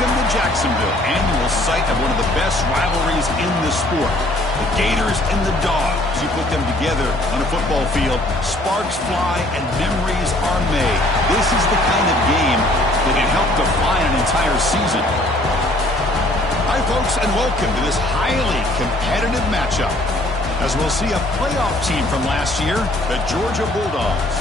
Welcome to Jacksonville, annual site of one of the best rivalries in the sport. The Gators and the Dogs. You put them together on a football field, sparks fly and memories are made. This is the kind of game that can help define an entire season. Hi, folks, and welcome to this highly competitive matchup, as we'll see a playoff team from last year, the Georgia Bulldogs,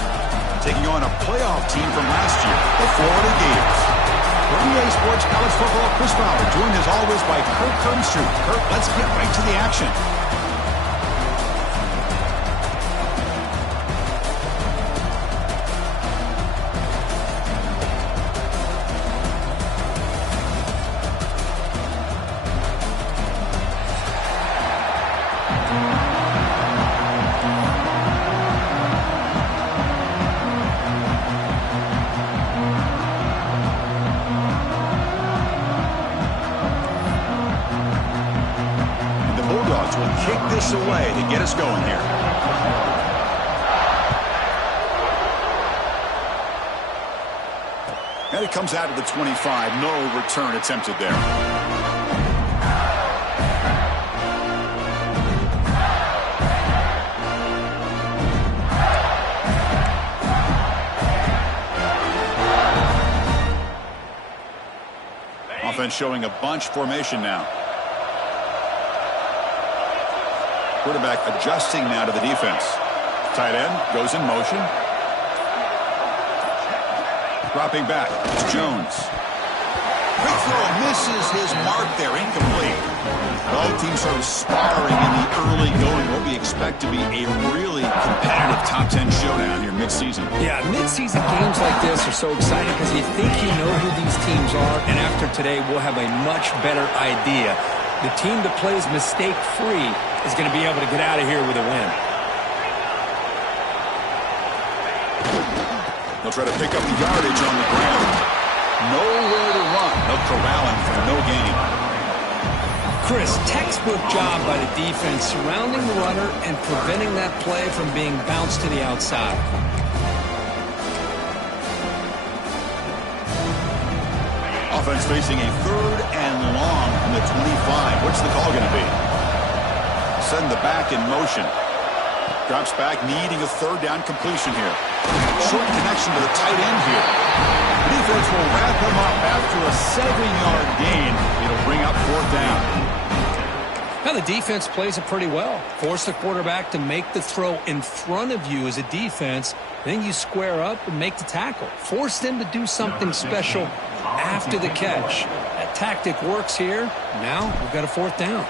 taking on a playoff team from last year, the Florida Gators. For EA Sports College Football, Chris Fowler, joined as always by Kirk Hermstreet. Kirk, let's get right to the action. Away to get us going here. And it comes out of the 25. No return attempted there. Offense showing a bunch formation now. Quarterback adjusting now to the defense. Tight end goes in motion. Dropping back. It's Jones. Quick throw misses his mark there. Incomplete. Both teams sort of sparring in the early going. What we expect to be a really competitive top 10 showdown here mid-season. Yeah, mid-season games like this are so exciting because you think you know who these teams are, and after today we'll have a much better idea. The team that plays mistake-free is going to be able to get out of here with a win. They'll try to pick up the yardage on the ground. Nowhere to run. They'll corral him for no gain. Chris, textbook job by the defense surrounding the runner and preventing that play from being bounced to the outside. Offense facing a 3rd and long from the 25. What's the call going to be? Send the back in motion. Drops back, needing a 3rd down completion here. Short connection to the tight end here. The defense will wrap him up after a 7-yard gain. It'll bring up 4th down. Now the defense plays it pretty well. Force the quarterback to make the throw in front of you as a defense. Then you square up and make the tackle. Force them to do something special after the catch. That tactic works here. Now we've got a 4th down.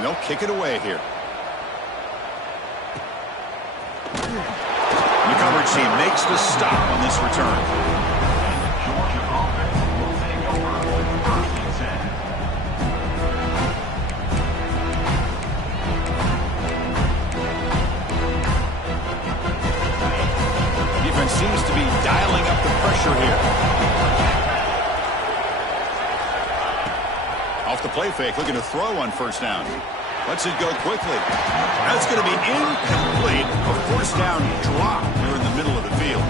They'll kick it away here. The coverage team makes the stop on this return. Defense seems to be dialing up the pressure here. Off the play fake, looking to throw on 1st down. Lets it go quickly. That's going to be incomplete. A 1st down drop here in the middle of the field.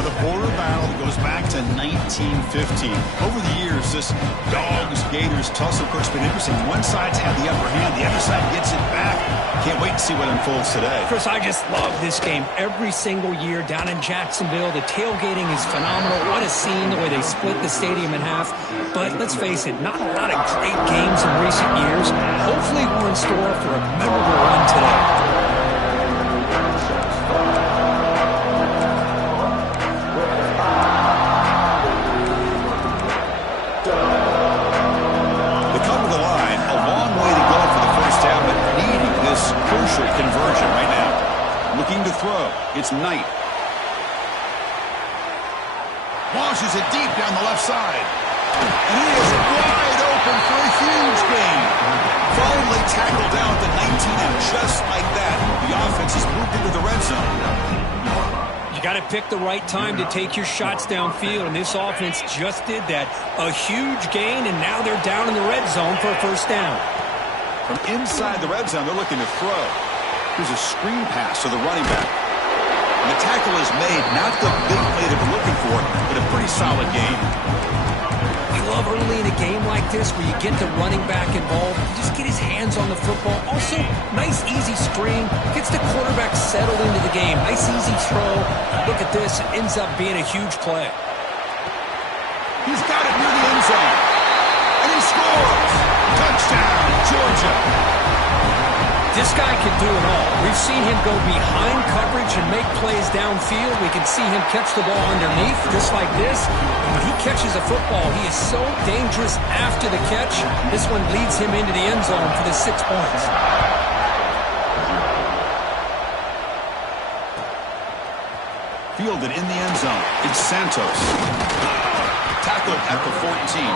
The border battle goes back to 1915. Over the years, this Dogs-Gators tussle-cook's been interesting. One side's had the upper hand. The other side gets it back. Can't wait to see what unfolds today. Chris, I just love this game every single year down in Jacksonville. The tailgating is phenomenal. What a scene, the way they split the stadium in half. But let's face it, not a lot of great games in recent years. Hopefully we're in store for a memorable run today. Crucial conversion right now. Looking to throw. It's Knight. Launches it deep down the left side. And he is wide open for a huge gain. Finally tackled down at the 19, and just like that, the offense has moved into the red zone. You got to pick the right time to take your shots downfield, and this offense just did that. A huge gain, and now they're down in the red zone for a 1st down. From inside the red zone, they're looking to throw. Here's a screen pass to the running back. The tackle is made, not the big play that we're looking for, but a pretty solid gain. I love early in a game like this where you get the running back involved. You just get his hands on the football. Also, nice easy screen. Gets the quarterback settled into the game. Nice easy throw. Look at this. It ends up being a huge play. He's got it near the end zone. And he scores. Touchdown, Georgia. This guy can do it all. We've seen him go behind coverage and make plays downfield. We can see him catch the ball underneath, just like this. When he catches a football, he is so dangerous after the catch. This one leads him into the end zone for the 6 points. Fielded in the end zone. It's Santos. Tackled at the 14.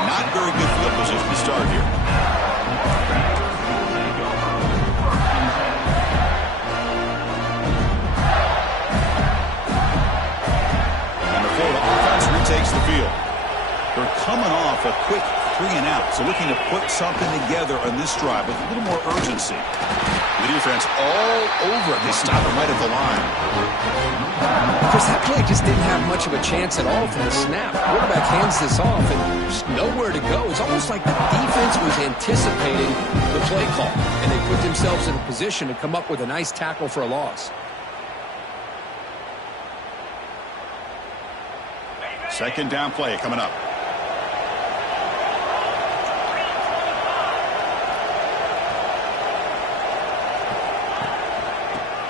Not very good field position to start here. Takes the field. They're coming off a quick 3-and-out, so looking to put something together on this drive with a little more urgency. The defense all over it. They stop him right at the line. Because that play just didn't have much of a chance at all from the snap. Quarterback hands this off, and there's nowhere to go. It's almost like the defense was anticipating the play call, and they put themselves in a position to come up with a nice tackle for a loss. Second down play coming up.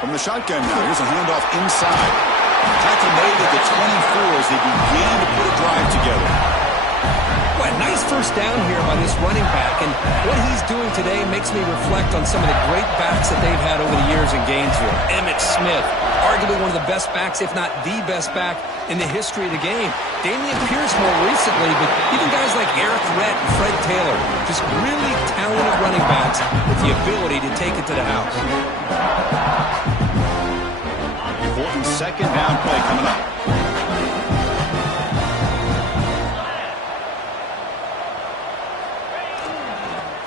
From the shotgun now, here's a handoff inside. Tackle made at the 24 as they began to put a drive together. Well, a nice first down here by this running back, and what he's doing today makes me reflect on some of the great backs that they've had over the years in Gainesville. Emmitt Smith, arguably one of the best backs, if not the best back in the history of the game. Damian Pierce more recently, but even guys like Eric Rhett and Fred Taylor, just really talented running backs with the ability to take it to the house. Important second down play coming up.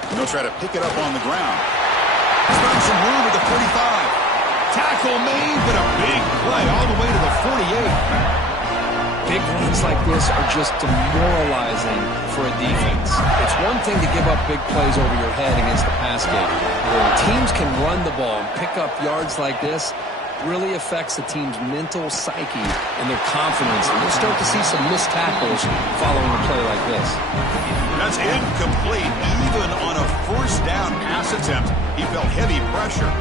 And they'll try to pick it up on the ground. He's got some room at the 45. Tackle made, but a big play all the way to the 48. Big runs like this are just demoralizing for a defense. It's one thing to give up big plays over your head against the pass game. When teams can run the ball and pick up yards like this, it really affects the team's mental psyche and their confidence. And you'll start to see some missed tackles following a play like this. That's incomplete. Even on a first down pass attempt, he felt heavy pressure.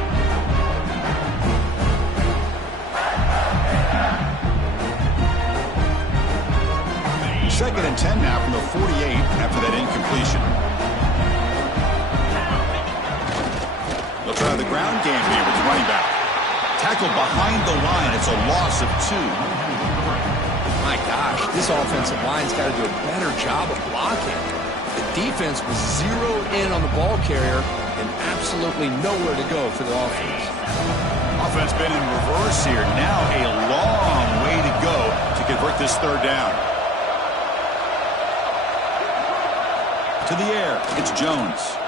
Second and 10 now from the 48 after that incompletion. They'll try the ground game here with the running back. Tackle behind the line. It's a loss of 2. My gosh, this offensive line's got to do a better job of blocking. The defense was zeroed in on the ball carrier and absolutely nowhere to go for the offense. Offense been in reverse here. Now a long way to go to convert this third down. To the air, it's Jones.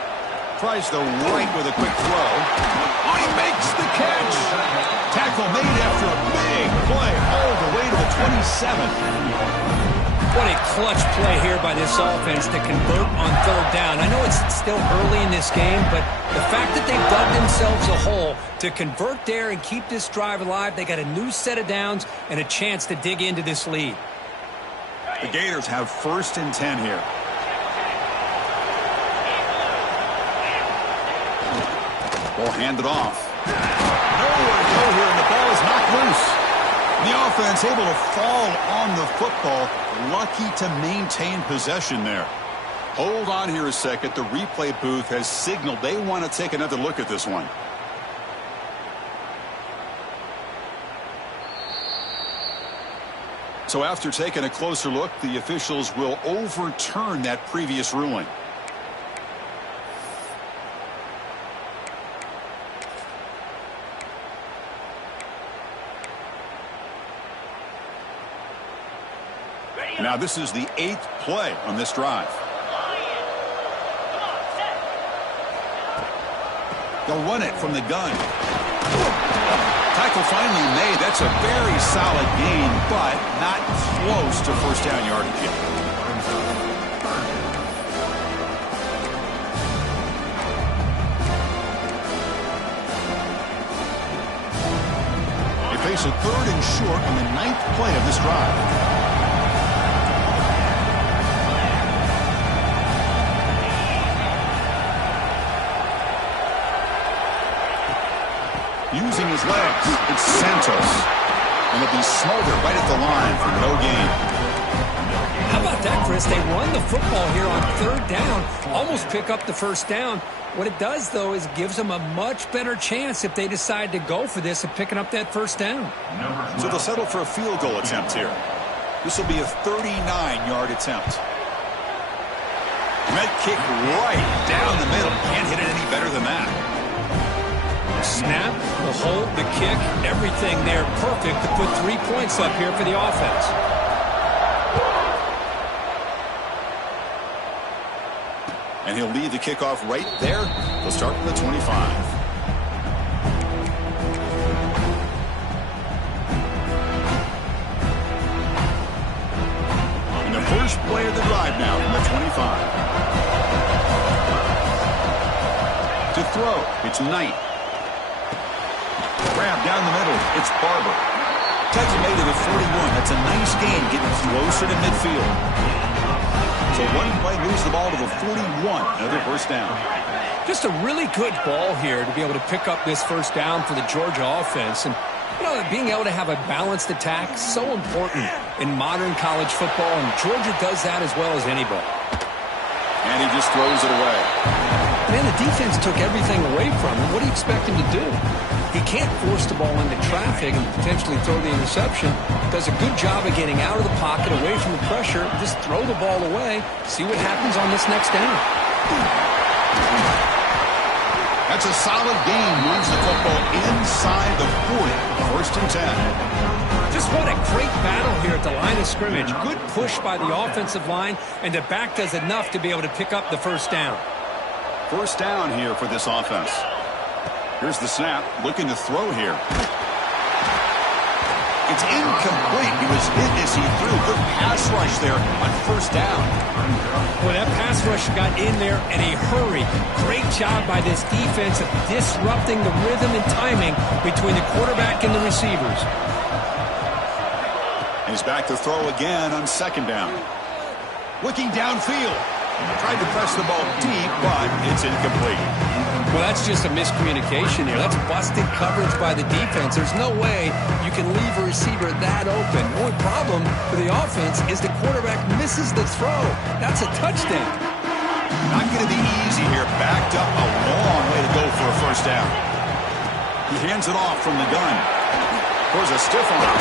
Tries the right with a quick throw. Oh, he makes the catch. Tackle made after a big play all the way to the 27. What a clutch play here by this offense to convert on third down. I know it's still early in this game, but the fact that they've dug themselves a hole to convert there and keep this drive alive, they got a new set of downs and a chance to dig into this lead. The Gators have first and 10 here. Ball handed off. Nowhere to go here, and the ball is knocked loose. The offense able to fall on the football. Lucky to maintain possession there. Hold on here a second. The replay booth has signaled they want to take another look at this one. So after taking a closer look, the officials will overturn that previous ruling. Now this is the 8th play on this drive. They'll run it from the gun. Tackle finally made. That's a very solid gain, but not close to first down yardage yet. They face a 3rd and short on the 9th play of this drive. Using his legs, it's Santos. And it'll be Smolder right at the line for no gain. How about that, Chris? They run the football here on 3rd down, almost pick up the first down. What it does, though, is gives them a much better chance if they decide to go for this and picking up that first down. So they'll settle for a field goal attempt here. This will be a 39-yard attempt. Red kick right down the middle. Can't hit it any better than that. Snap, the hold, the kick, everything there perfect to put 3 points up here for the offense. And he'll leave the kickoff right there. He'll start from the 25. And the first play of the drive now from the 25. To throw, it's Knight. Grab down the middle. It's Barber. Takes him to the 41. That's a nice gain, getting closer to midfield. So one play moves the ball to the 41. Another first down. Just a really good ball here to be able to pick up this first down for the Georgia offense. And, you know, being able to have a balanced attack is so important in modern college football, and Georgia does that as well as anybody. And he just throws it away. Man, the defense took everything away from him. What do you expect him to do? He can't force the ball into traffic and potentially throw the interception. Does a good job of getting out of the pocket, away from the pressure. Just throw the ball away. See what happens on this next down. That's a solid gain. Moves the football inside the 40. 1st and 10. Just what a great battle here at the line of scrimmage. Good push by the offensive line, and the back does enough to be able to pick up the first down. First down here for this offense. Here's the snap, looking to throw here. It's incomplete. He was hit as he threw. Good pass rush there on first down. Well, that pass rush got in there in a hurry. Great job by this defense of disrupting the rhythm and timing between the quarterback and the receivers. And he's back to throw again on 2nd down. Looking downfield. Tried to press the ball deep, but it's incomplete. Well, that's just a miscommunication here. That's busted coverage by the defense. There's no way you can leave a receiver that open. The only problem for the offense is the quarterback misses the throw. That's a touchdown. Not going to be easy here. Backed up a long way to go for a first down. He hands it off from the gun. There's a stiff arm.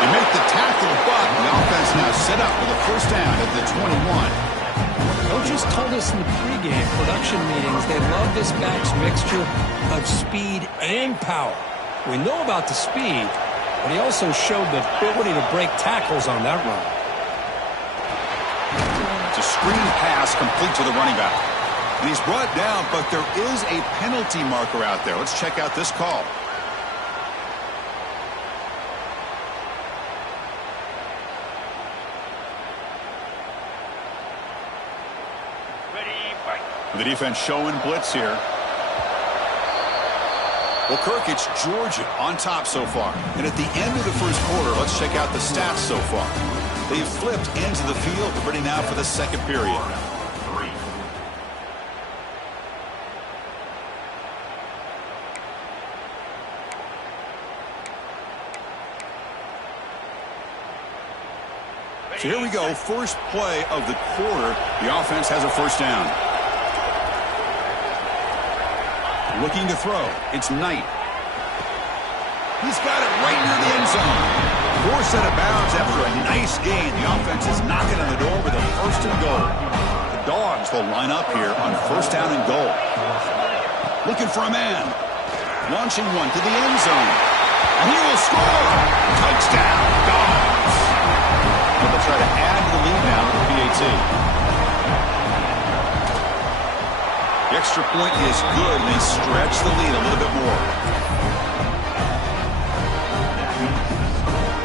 They make the tackle, but the offense now set up with a first down at the 21. Coaches told us in the pregame production meetings they love this back's mixture of speed and power. We know about the speed, but he also showed the ability to break tackles on that run. It's a screen pass complete to the running back. And he's brought down, but there is a penalty marker out there. Let's check out this call. The defense showing blitz here. Well, Kirk, it's Georgia on top so far. And at the end of the first quarter, let's check out the stats so far. They've flipped ends of the field, ready now for the 2nd period. So here we go, first play of the quarter. The offense has a first down. Looking to throw. It's Knight. He's got it right near the end zone. Forced out of bounds after a nice gain. The offense is knocking on the door with a 1st and goal. The Dogs will line up here on 1st down and goal. Looking for a man. Launching one to the end zone. And he will score. Touchdown, Dogs. And they'll try to add to the lead now with the PAT. The extra point is good, and they stretch the lead a little bit more.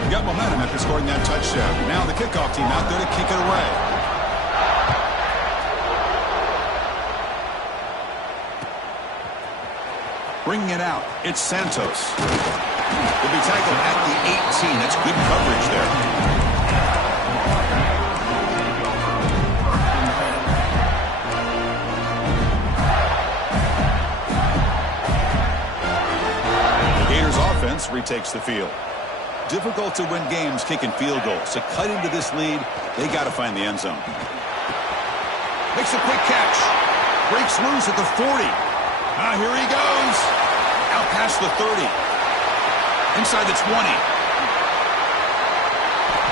got momentum after scoring that touchdown. Now the kickoff team out there to kick it away. Bringing it out, it's Santos. Will be tackled at the 18. That's good coverage there. The Gators offense retakes the field. Difficult to win games kicking field goals. To cut into this lead, they got to find the end zone. Makes a quick catch. Breaks loose at the 40. Here he goes. Out past the 30. Inside the 20.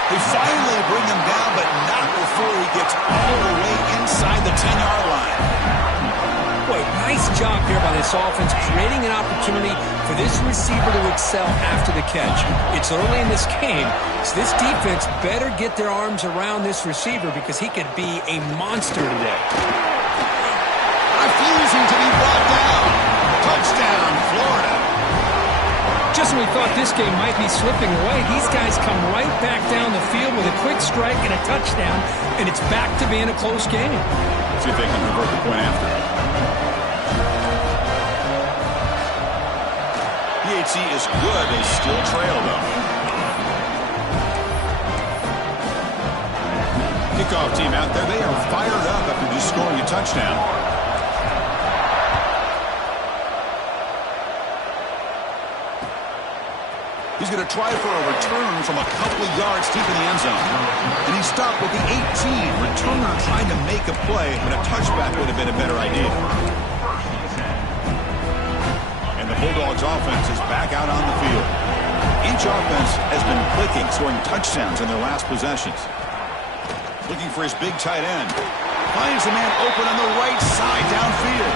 They finally bring him down, but not before he gets all the way inside the 10-yard line. Boy, nice job here by this offense, creating an opportunity for this receiver to excel after the catch. It's early in this game, so this defense better get their arms around this receiver because he could be a monster today. Refusing to be brought down. Touchdown, Florida. Just when we thought this game might be slipping away, these guys come right back down the field with a quick strike and a touchdown, and it's back to being a close game. See if they can convert the point after. PAT is good. They still trail, though. Kickoff team out there. They are fired up after just scoring a touchdown. He's going to try for a return from a couple of yards deep in the end zone. And he stopped with the 18. Returner trying to make a play, but a touchback would have been a better idea. And the Bulldogs offense is back out on the field. Each offense has been clicking, scoring touchdowns in their last possessions. Looking for his big tight end. Finds the man open on the right side downfield.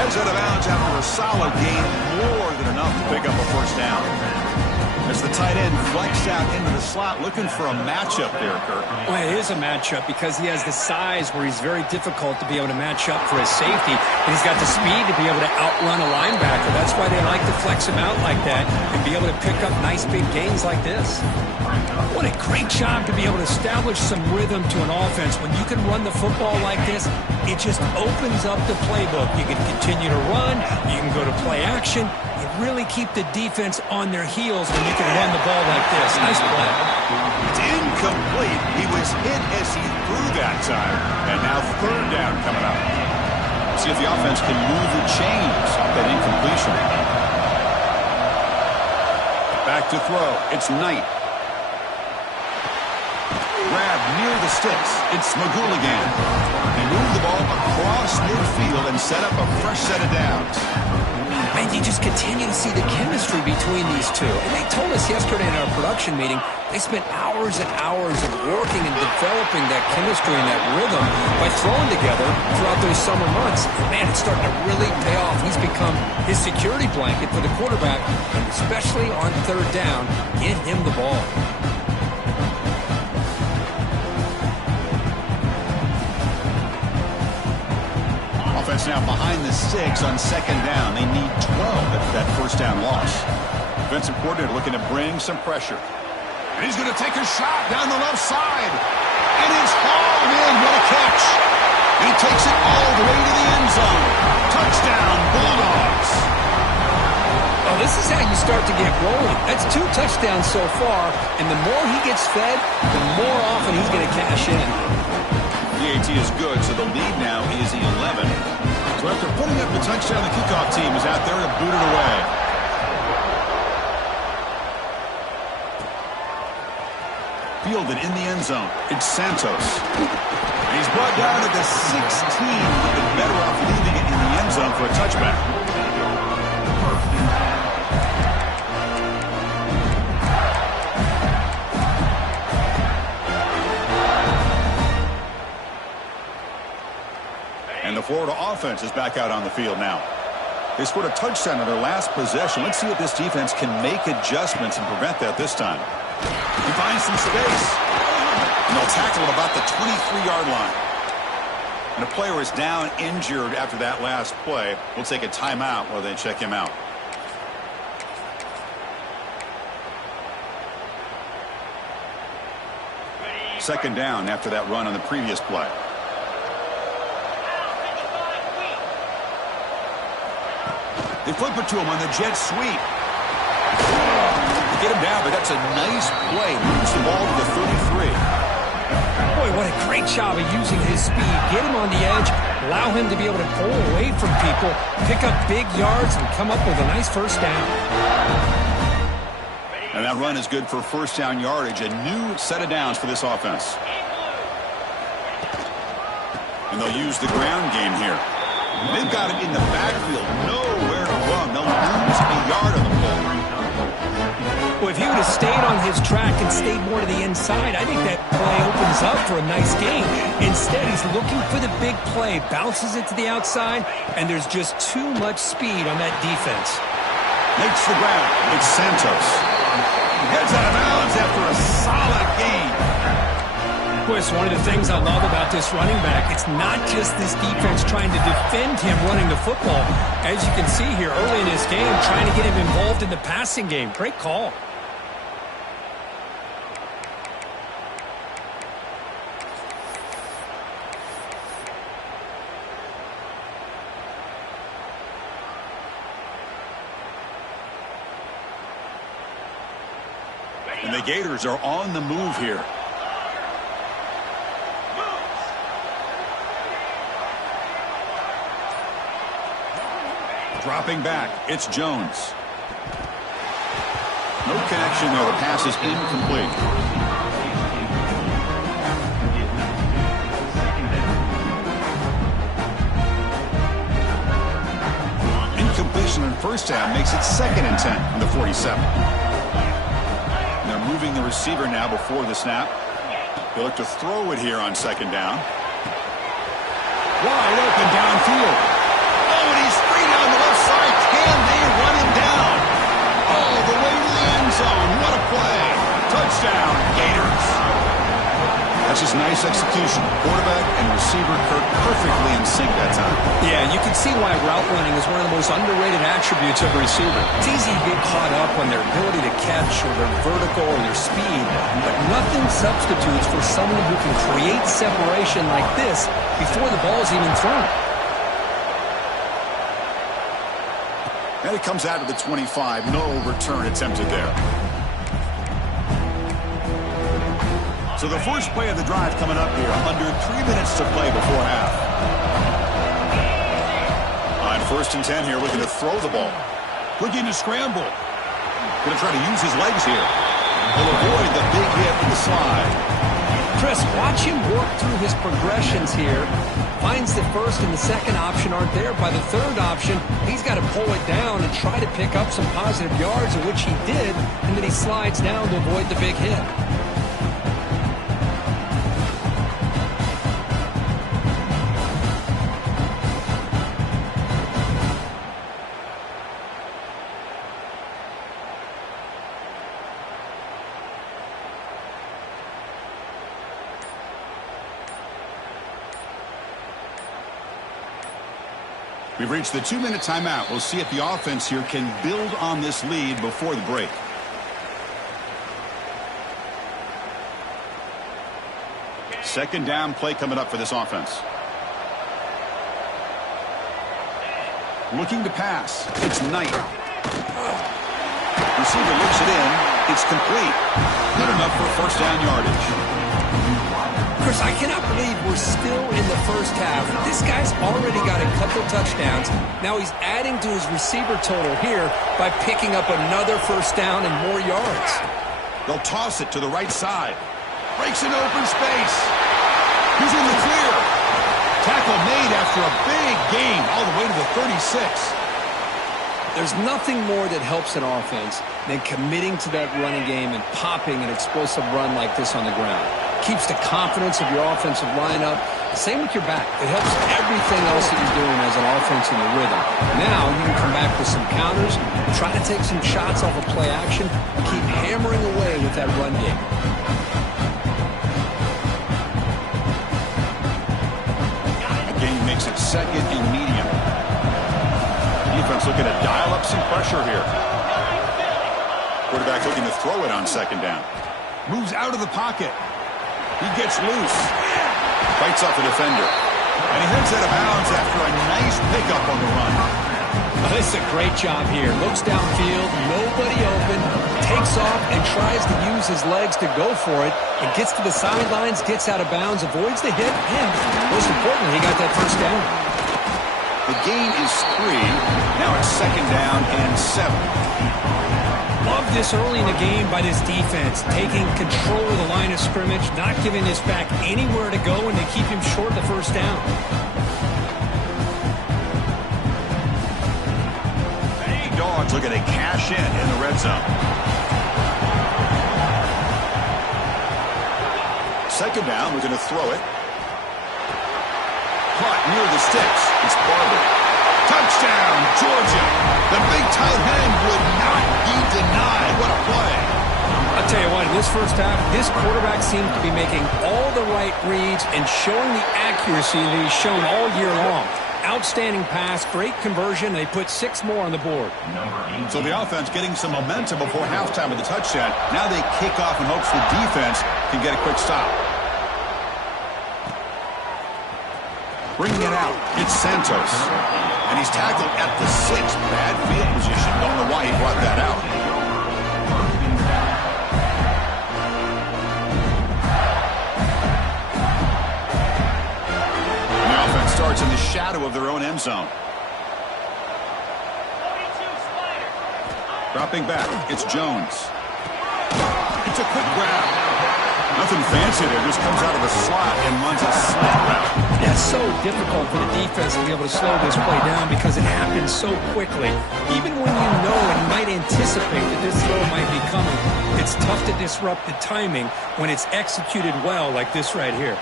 Heads out of bounds after a solid gain, more than enough to pick up a first down. As the tight end flexed out into the slot, looking for a matchup there, Kirk. Well, it is a matchup because he has the size where he's very difficult to be able to match up for his safety, and he's got the speed to be able to outrun a linebacker. That's why they like to flex him out like that and be able to pick up nice big gains like this. What a great job to be able to establish some rhythm to an offense. When you can run the football like this, it just opens up the playbook. You can continue to run. You can go to play action. You really keep the defense on their heels when you can run the ball like this. Nice play. It's incomplete. He was hit as he threw that time. And now third down coming up. See if the offense can move the chains off that incompletion. Back to throw. It's Knight. Grab near the sticks. It's Magouligan. They move the ball across midfield and set up a fresh set of downs. And you just continue to see the chemistry between these two. And they told us yesterday in our production meeting, they spent hours and hours of working and developing that chemistry and that rhythm by throwing together throughout those summer months. Man, it's starting to really pay off. He's become his security blanket for the quarterback, and especially on third down, get him the ball. Offense now behind the 6 on second down. They need 12 after that first down loss. Defensive coordinator looking to bring some pressure. And he's going to take a shot down the left side. And it's hauled in. What a catch. He takes it all the way to the end zone. Touchdown, Bulldogs. Oh, this is how you start to get rolling. That's 2 touchdowns so far. And the more he gets fed, the more often he's going to cash in. PAT is good, so the lead now is 11. So after putting up the touchdown, the kickoff team is out there to boot it away. Fielded in the end zone. It's Santos. And he's brought down at the 16. He'd been better off leaving it in the end zone for a touchback. And the Florida offense is back out on the field now. They scored a touchdown on their last possession. Let's see if this defense can make adjustments and prevent that this time. He finds some space. And they'll tackle at about the 23-yard line. And a player is down injured after that last play. We'll take a timeout while they check him out. second down after that run on the previous play. They flip it to him on the jet sweep. They get him down, but that's a nice play. Moves the ball to the 33. Boy, what a great job of using his speed. Get him on the edge, allow him to be able to pull away from people, pick up big yards, and come up with a nice first down. And that run is good for first down yardage. A new set of downs for this offense. And they'll use the ground game here. They've got it in the backfield. Nowhere to run. They'll lose a yard on the ball. Well, if he would have stayed on his track and stayed more to the inside, I think that play opens up for a nice gain. Instead, he's looking for the big play, bounces it to the outside, and there's just too much speed on that defense. Makes the grab. It's Santos. Heads out of bounds after a solid gain. Boy, it's one of the things I love about this running back. It's not just this defense trying to defend him running the football. As you can see here early in this game, trying to get him involved in the passing game. Great call. And the Gators are on the move here. Dropping back, it's Jones. No connection there. The pass is incomplete. Incompletion on first down makes it 2nd and 10 from the 47. And they're moving the receiver now before the snap. They look to throw it here on 2nd down. Wide open downfield. Oh, and he's free down the left side. Can they run him down? All the way to the end zone. What a play. Touchdown, Gators. That's just nice execution. Quarterback and receiver Kirk perfectly in sync that time. Yeah, you can see why route running is one of the most underrated attributes of a receiver. It's easy to get caught up on their ability to catch or their vertical or their speed, but nothing substitutes for someone who can create separation like this before the ball's even thrown. And it comes out of the 25. No return attempted there. So the first play of the drive coming up here. Under 3 minutes to play before half. On 1st and 10 here, looking to throw the ball. Looking to scramble. Going to try to use his legs here. He'll avoid the big hit in the slide. Chris, watch him work through his progressions here. Finds the first and the second option aren't there. By the third option, he's got to pull it down and try to pick up some positive yards, of which he did, and then he slides down to avoid the big hit. We've reached the 2-minute timeout. We'll see if the offense here can build on this lead before the break. Second down play coming up for this offense. Looking to pass. It's Knight. Receiver looks it in. It's complete. Good enough for first down yardage. Chris, I cannot believe we're still in the first half. This guy's already got a couple touchdowns. Now he's adding to his receiver total here by picking up another first down and more yards. They'll toss it to the right side. Breaks an open space. He's in the clear. Tackle made after a big gain all the way to the 36. There's nothing more that helps an offense than committing to that running game and popping an explosive run like this on the ground. Keeps the confidence of your offensive lineup. Same with your back. It helps everything else that you're doing as an offense in the rhythm. Now you can come back with some counters, try to take some shots off of play action, and keep hammering away with that run game. Again, makes it 2nd and medium. Defense looking to dial up some pressure here. Quarterback looking to throw it on 2nd down. Moves out of the pocket. He gets loose. Fights off the defender. And he heads out of bounds after a nice pickup on the run. Oh, this is a great job here. Looks downfield, nobody open, takes off and tries to use his legs to go for it, and gets to the sidelines, gets out of bounds, avoids the hit, and most importantly, he got that first down. The gain is 3. Now it's 2nd down and 7. Love this early in the game by this defense, taking control of the line of scrimmage, not giving this back anywhere to go, and they keep him short of the first down. Dogs looking to cash in the red zone. 2nd down, we're going to throw it. Caught near the sticks. It's Barber. Touchdown, Georgia. The big tight end would not be denied. What a play. I'll tell you what, in this first half, this quarterback seems to be making all the right reads and showing the accuracy that he's shown all year long. Outstanding pass, great conversion. They put 6 more on the board. So the offense getting some momentum before halftime with the touchdown. Now they kick off in hopes the defense can get a quick stop. Bringing it out, it's Santos. And he's tackled at the 6. Bad field position. Don't know why he brought that out. Starts in the shadow of their own end zone. Dropping back, it's Jones. It's a quick grab. Nothing fancy there, just comes out of the slot and runs a slant route. That's so difficult for the defense to be able to slow this play down because it happens so quickly. Even when you know and might anticipate that this throw might be coming, it's tough to disrupt the timing when it's executed well like this right here.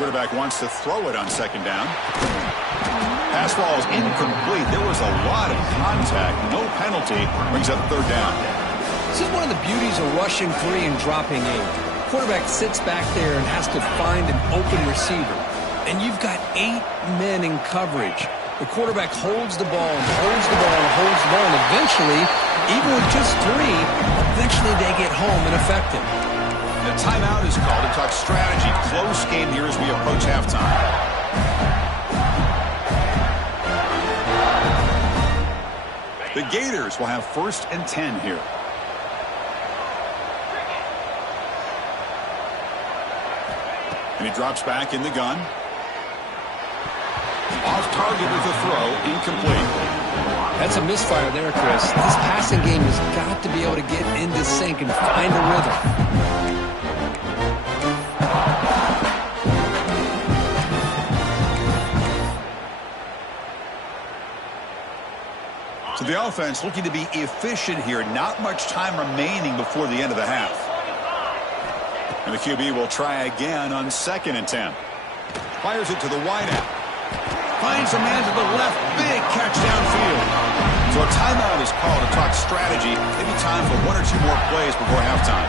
Quarterback wants to throw it on 2nd down. Pass ball is incomplete. There was a lot of contact. No penalty. Brings up 3rd down. This is one of the beauties of rushing 3 and dropping 8. Quarterback sits back there and has to find an open receiver. And you've got 8 men in coverage. The quarterback holds the ball and holds the ball and holds the ball. And eventually, even with just 3, eventually they get home and affect him. The timeout is called to talk strategy. Close game here as we approach halftime. The Gators will have 1st and 10 here. And he drops back in the gun. Off target with the throw, incomplete. That's a misfire there, Chris. This passing game has got to be able to get into sync and find a rhythm. So the offense looking to be efficient here. Not much time remaining before the end of the half. And the QB will try again on 2nd and 10. Fires it to the wideout. Finds a man to the left. Big catch downfield. So a timeout is called to talk strategy. Maybe time for 1 or 2 more plays before halftime.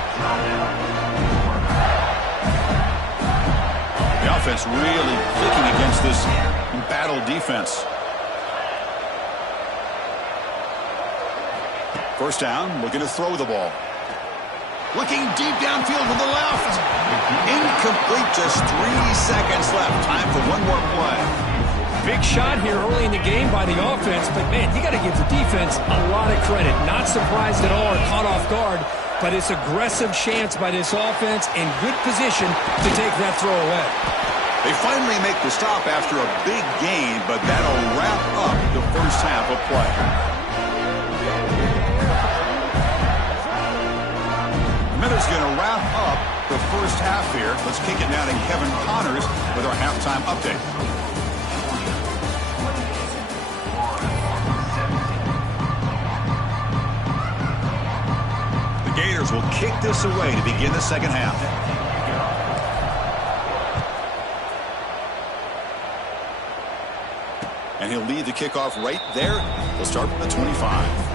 The offense really clicking against this embattled defense. 1st down, looking to throw the ball. Looking deep downfield to the left. Incomplete, just 3 seconds left. Time for 1 more play. Big shot here early in the game by the offense, but man, you got to give the defense a lot of credit. Not surprised at all or caught off guard, but it's aggressive chance by this offense in good position to take that throw away. They finally make the stop after a big gain, but that'll wrap up the first half of play. Miller's going to wrap up the first half here. Let's kick it now to Kevin Connors with our halftime update. The Gators will kick this away to begin the second half. And he'll lead the kickoff right there. We'll start from the 25.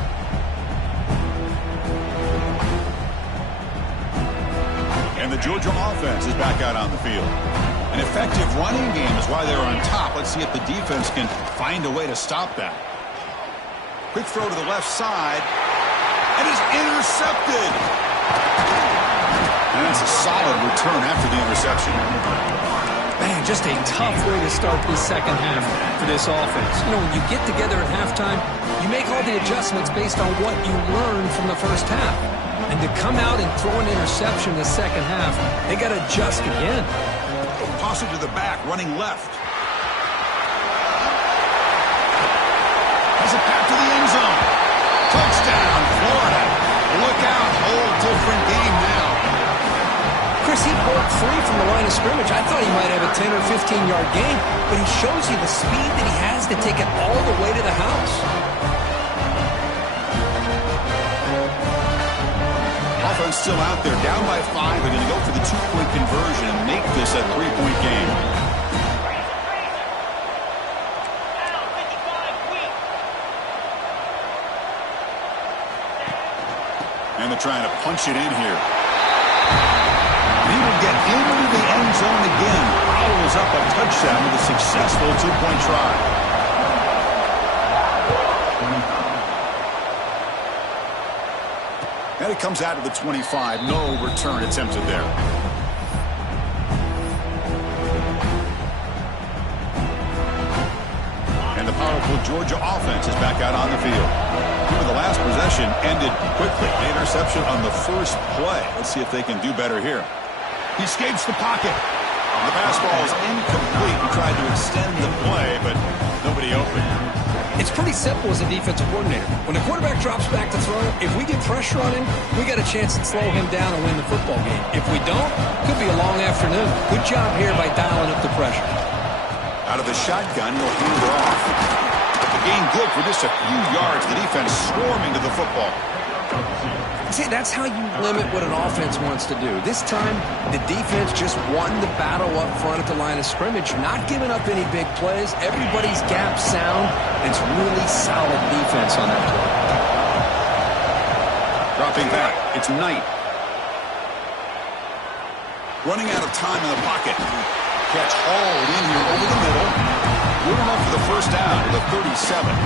And the Georgia offense is back out on the field. An effective running game is why they're on top. Let's see if the defense can find a way to stop that. Quick throw to the left side. And is intercepted. And That's a solid return after the interception. Man, just a tough way to start this second half for this offense. You know, when you get together at halftime, you make all the adjustments based on what you learned from the first half. And to come out and throw an interception in the second half, they got to adjust again. Toss it to the back, running left. Has it back to the end zone. Touchdown, Florida. Look out, whole different game now. Chris, he broke free from the line of scrimmage. I thought he might have a 10 or 15-yard gain, but he shows you the speed that he has to take it all the way to the house. Offense still out there, down by 5. They're going to go for the 2-point conversion and make this a 3-point game. And they're trying to punch it in here. He will get into the end zone again. Follows up a touchdown with a successful 2-point try. And it comes out to the 25. No return attempted there. And the powerful Georgia offense is back out on the field. The last possession ended quickly. The interception on the first play. Let's see if they can do better here. He escapes the pocket. The pass ball is incomplete. He tried to extend the play, but nobody open. It's pretty simple as a defensive coordinator. When the quarterback drops back to throw, if we get pressure on him, we got a chance to slow him down and win the football game. If we don't, could be a long afternoon. Good job here by dialing up the pressure. Out of the shotgun, he'll hand it off. The gain good for just a few yards. The defense swarming to the football. See, that's how you limit what an offense wants to do. This time, the defense just won the battle up front at the line of scrimmage, not giving up any big plays. Everybody's gap sound. It's really solid defense on that play. Dropping back. It's Knight. Running out of time in the pocket. Catch hauled in here over the middle. Good enough for the first down to the 37.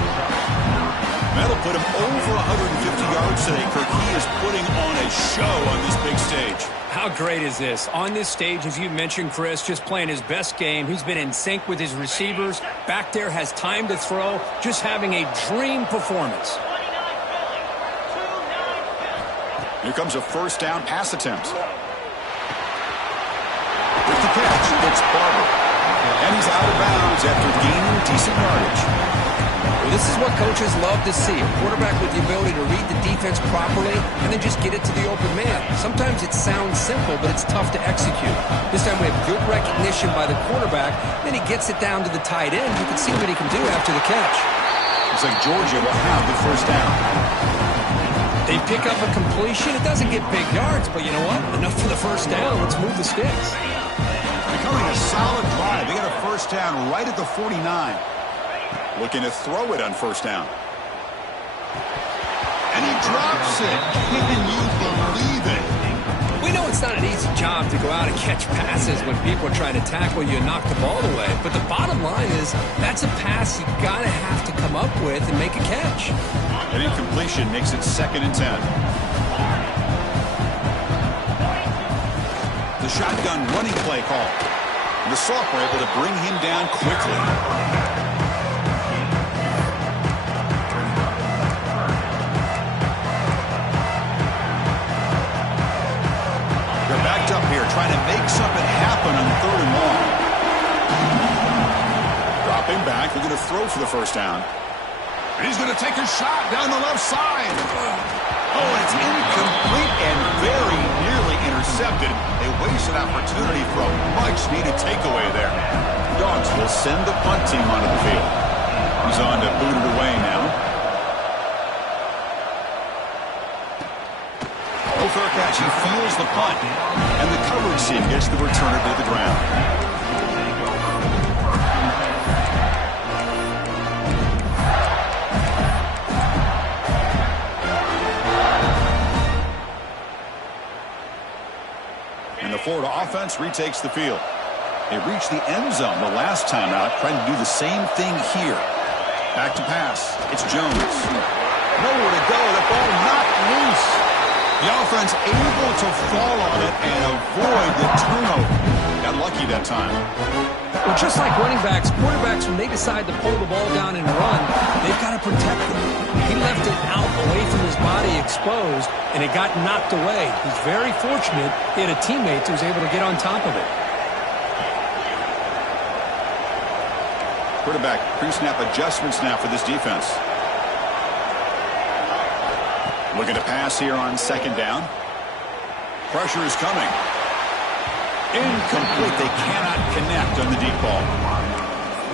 That'll put him over 150 yards today. Kirk, he is putting on a show on this big stage. How great is this? On this stage, as you mentioned, Chris, just playing his best game. He's been in sync with his receivers. Back there, has time to throw. Just having a dream performance. Here comes a first down pass attempt. With the catch, it's Barber. And he's out of bounds after gaining decent yardage. Well, this is what coaches love to see. A quarterback with the ability to read the defense properly and then just get it to the open man. Sometimes it sounds simple, but it's tough to execute. This time we have good recognition by the quarterback. Then he gets it down to the tight end. You can see what he can do after the catch. Looks like Georgia will have the first down. They pick up a completion. It doesn't get big yards, but you know what? Enough for the first down. Let's move the sticks. Becoming a solid drive. They got a first down right at the 49. Looking to throw it on first down. And he drops it. Can you believe it? We know it's not an easy job to go out and catch passes when people are trying to tackle you and knock the ball away. But the bottom line is that's a pass you got to have to come up with and make a catch. An incompletion makes it 2nd and 10. The shotgun running play call. And the sophomore able to bring him down quickly. Backed up here, trying to make something happen on 3rd and long. Dropping back, they're going to throw for the first down. And he's going to take a shot down the left side. Oh, it's incomplete and very nearly intercepted. A wasted opportunity for a much-needed takeaway there. Dogs will send the punt team onto the field. He's on to boot it away now. For a catch, he feels the punt, and the coverage team gets the returner to the ground. And the Florida offense retakes the field. They reached the end zone the last time out, trying to do the same thing here. Back to pass. It's Jones. Nowhere to go. The ball knocked loose. The offense able to fall on it and avoid the turnover. Got lucky that time. Well, just like running backs, quarterbacks, when they decide to pull the ball down and run, they've got to protect it. He left it out away from his body exposed, and it got knocked away. He's very fortunate he had a teammate who was able to get on top of it. Quarterback pre-snap adjustments now for this defense. Looking to pass here on second down. Pressure is coming. Incomplete. They cannot connect on the deep ball.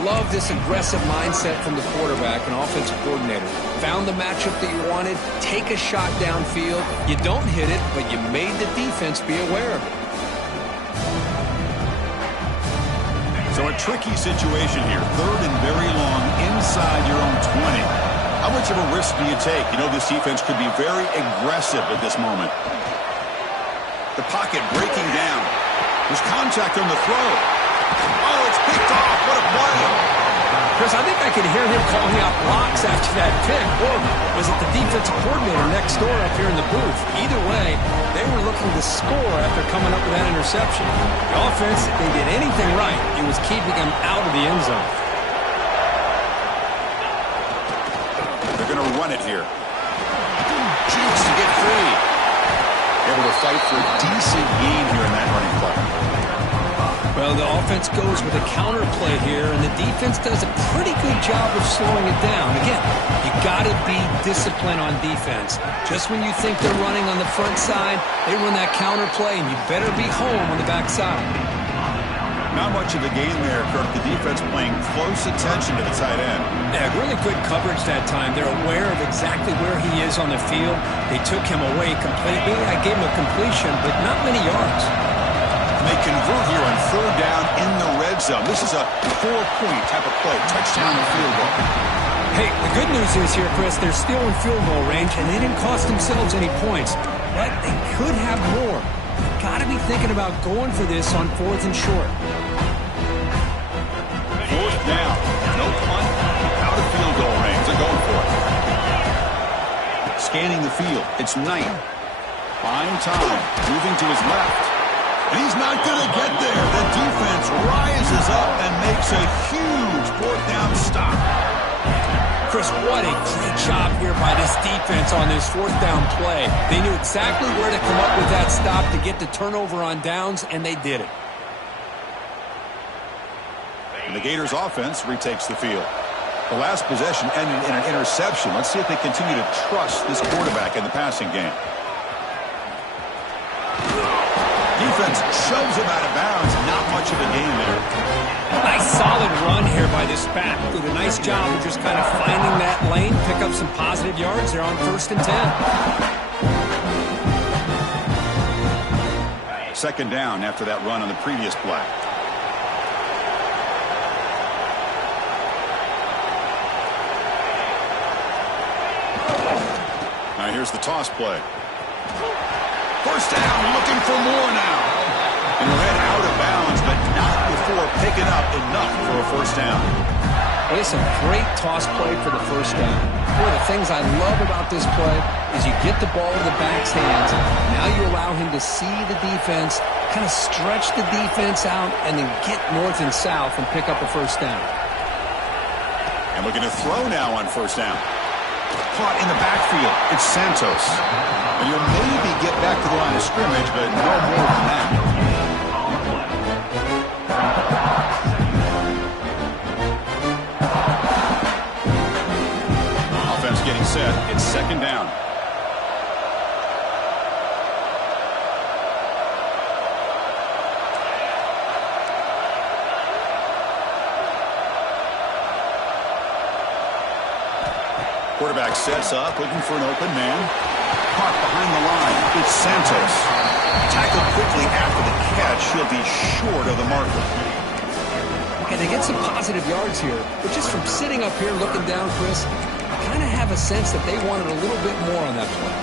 Love this aggressive mindset from the quarterback and offensive coordinator. Found the matchup that you wanted. Take a shot downfield. You don't hit it, but you made the defense be aware of it. So a tricky situation here. Third and very long inside your own 20. How much of a risk do you take? You know this defense could be very aggressive at this moment. The pocket breaking down. There's contact on the throw. Oh, it's picked off. What a play. Chris, I think I could hear him calling out blocks after that pick. Or was it the defensive coordinator next door up here in the booth? Either way, they were looking to score after coming up with that interception. The offense, if they did anything right, it was keeping them out of the end zone. They're going to run it here. Jukes to get free. Able to fight for a decent gain here in that running play. Well, the offense goes with a counter play here, and the defense does a pretty good job of slowing it down. Again, you got to be disciplined on defense. Just when you think they're running on the front side, they run that counter play, and you better be home on the back side. Not much of a game there, Kirk. The defense paying close attention to the tight end. Yeah, really good coverage that time. They're aware of exactly where he is on the field. They took him away completely. I gave him a completion, but not many yards. And they convert here on third down in the red zone. This is a 4-point type of play. Touchdown and field goal. Hey, the good news is here, Chris, they're still in field goal range, and they didn't cost themselves any points. But they could have more. Got to be thinking about going for this on fourth and short. Fourth down. No punt. Out of field goal range. They're going for it. Scanning the field. It's Knight. Buying time. Moving to his left. And he's not going to get there. The defense rises up and makes a huge fourth down stop. Chris, what a great job here by this defense on this fourth down play. They knew exactly where to come up with that stop to get the turnover on downs, and they did it. And the Gators offense retakes the field. The last possession ended in an interception. Let's see if they continue to trust this quarterback in the passing game. Defense shoves him out of bounds. Not much of a gain there. Nice solid run here by this back. Did a nice job of just kind of finding that lane, pick up some positive yards. They're on 1st and 10. Second down after that run on the previous play. Now here's the toss play. First down, looking for more now. And he'll head out of bounds, but not before picking up enough for a first down. Well, it's a great toss play for the first down. One of the things I love about this play is you get the ball in the back's hands. Now you allow him to see the defense, kind of stretch the defense out, and then get north and south and pick up a first down. And looking to throw now on first down. Caught in the backfield. It's Santos. And you'll maybe get back to the line of scrimmage, but no more than that. Offense getting set. It's second down. Quarterback sets up, looking for an open man. Caught behind the line. It's Santos. Tackled quickly after the catch. He'll be short of the marker. Okay, they get some positive yards here, but just from sitting up here looking down, Chris, I kind of have a sense that they wanted a little bit more on that play.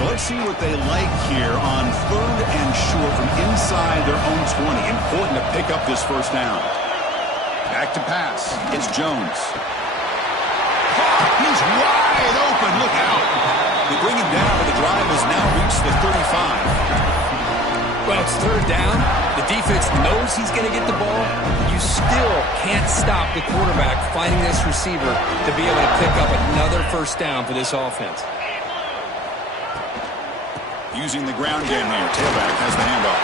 So let's see what they like here on third and short from inside their own 20. Important to pick up this first down. Back to pass. It's Jones. He's wide open. open. Look out. They bring him down, but the drive has now reached the 35. Well, it's third down. The defense knows he's going to get the ball. You still can't stop the quarterback finding this receiver to be able to pick up another first down for this offense. Using the ground game here. Tailback has the handoff.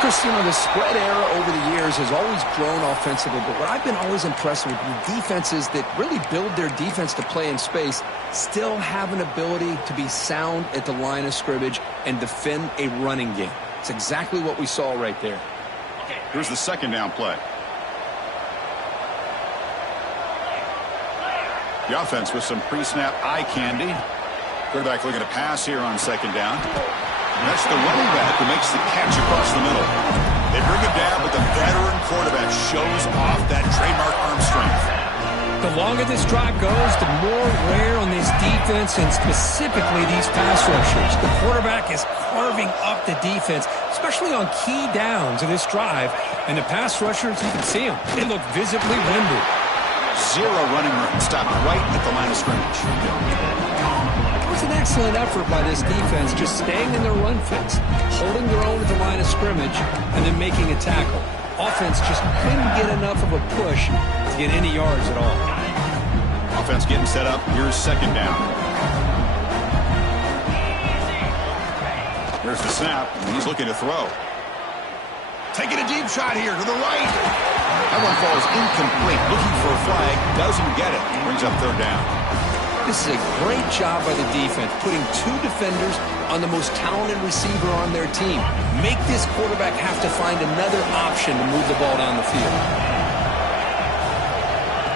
Chris, you know, the spread era over the years has always grown offensively, but what I've been always impressed with defenses that really build their defense to play in space still have an ability to be sound at the line of scrimmage and defend a running game. It's exactly what we saw right there. Here's the second down play. The offense with some pre-snap eye candy. Quarterback looking to pass here on second down. And that's the running back who makes the catch across the middle. They bring him down, but the veteran quarterback shows off that trademark arm strength. The longer this drive goes, the more wear on this defense and specifically these pass rushers. The quarterback is carving up the defense, especially on key downs of this drive. And the pass rushers, you can see them. They look visibly winded. Zero running room. Stopped right at the line of scrimmage. It was an excellent effort by this defense, just staying in their run fits, holding their own at the line of scrimmage, and then making a tackle. Offense just couldn't get enough of a push to get any yards at all. Offense getting set up. Here's second down. Here's the snap, and he's looking to throw. Taking a deep shot here to the right. That one falls incomplete. Looking for a flag. Doesn't get it. Brings up third down. This is a great job by the defense, putting two defenders on the most talented receiver on their team. Make this quarterback have to find another option to move the ball down the field.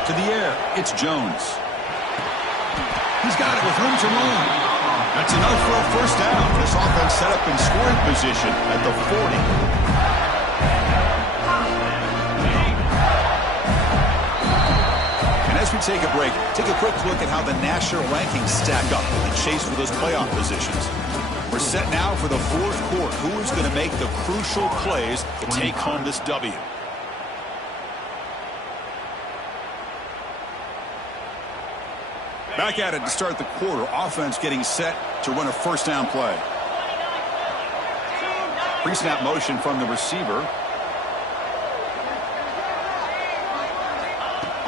To the air, it's Jones. He's got it with room to run. That's enough for a first down. This offense set up in scoring position at the 40. As we take a break, take a quick look at how the national rankings stack up in the chase for those playoff positions. We're set now for the fourth quarter. Who is going to make the crucial plays to take home this W? Back at it to start the quarter. Offense getting set to run a first down play. Pre-snap motion from the receiver.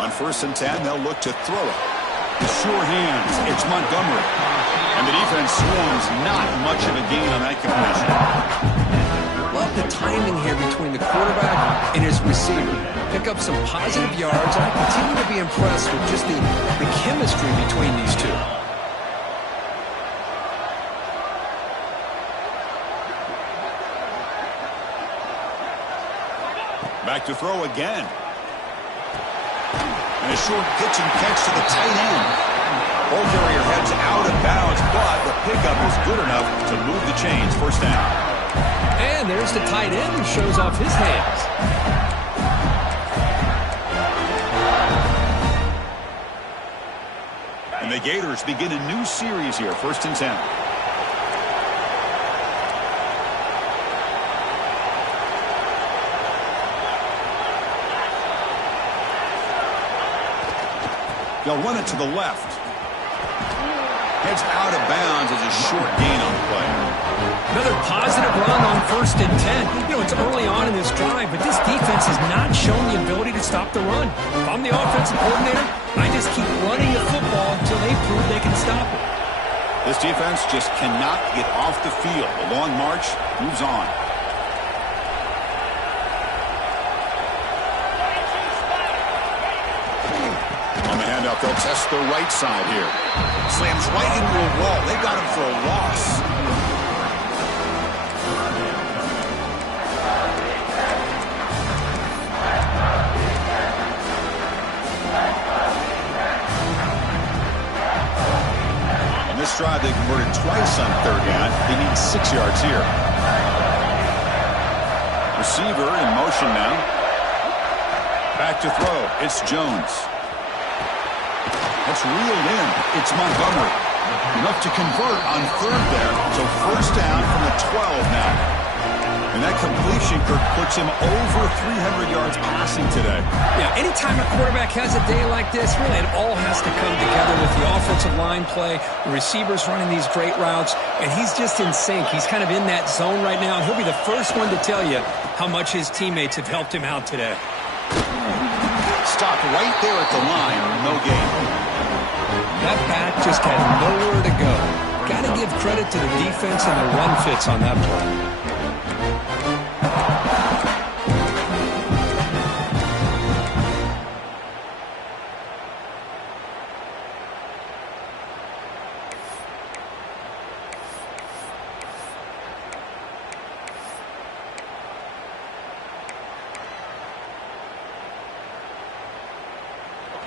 On 1st and 10, they'll look to throw it. The sure hands, it's Montgomery. And the defense swarms, not much of a gain on that completion. Love the timing here between the quarterback and his receiver. Pick up some positive yards, and I continue to be impressed with just the chemistry between these two. Back to throw again. And a short pitch and catch to the tight end. Ball carrier heads out of bounds, but the pickup is good enough to move the chains. First down. And there's the tight end who shows off his hands. And the Gators begin a new series here. 1st and 10. They'll run it to the left. Heads out of bounds as a short gain on the play. Another positive run on 1st and 10. You know, it's early on in this drive, but this defense has not shown the ability to stop the run. If I'm the offensive coordinator, I just keep running the football until they prove they can stop it. This defense just cannot get off the field. The long march moves on. They'll test the right side here. Slams right into a wall. They got him for a loss. On this drive, they converted twice on third down. They need 6 yards here. Receiver in motion now. Back to throw. It's Jones. That's reeled in. It's Montgomery. Enough to convert on third there. So first down from the 12 now. And that completion, Kirk, puts him over 300 yards passing today. Yeah, anytime a quarterback has a day like this, really it all has to come together with the offensive line play, the receivers running these great routes, and he's just in sync. He's kind of in that zone right now, and he'll be the first one to tell you how much his teammates have helped him out today. Stopped right there at the line, no gain. That back just had nowhere to go. Got to give credit to the defense and the run fits on that play.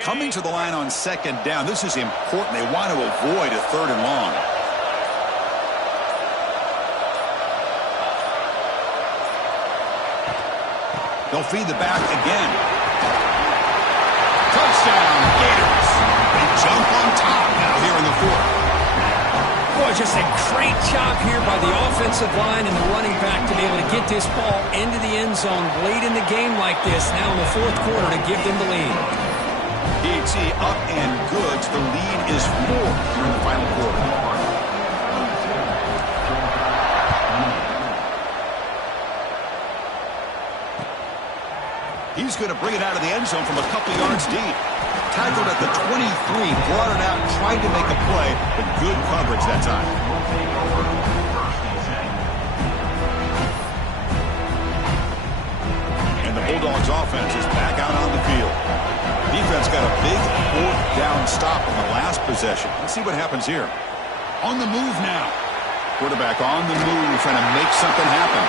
Coming to the line on second down. This is important. They want to avoid a third and long. They'll feed the back again. Touchdown, Gators. They jump on top now here in the fourth. Boy, just a great job here by the offensive line and the running back to be able to get this ball into the end zone late in the game like this now in the fourth quarter to give them the lead. DT up and good. The lead is 4 here in the final quarter. He's going to bring it out of the end zone from a couple yards deep. Tackled at the 23, brought it out, tried to make a play, but good coverage that time. And the Bulldogs offense is back out on the field. Defense got a big fourth down stop in the last possession. Let's see what happens here. On the move now. Quarterback on the move, trying to make something happen.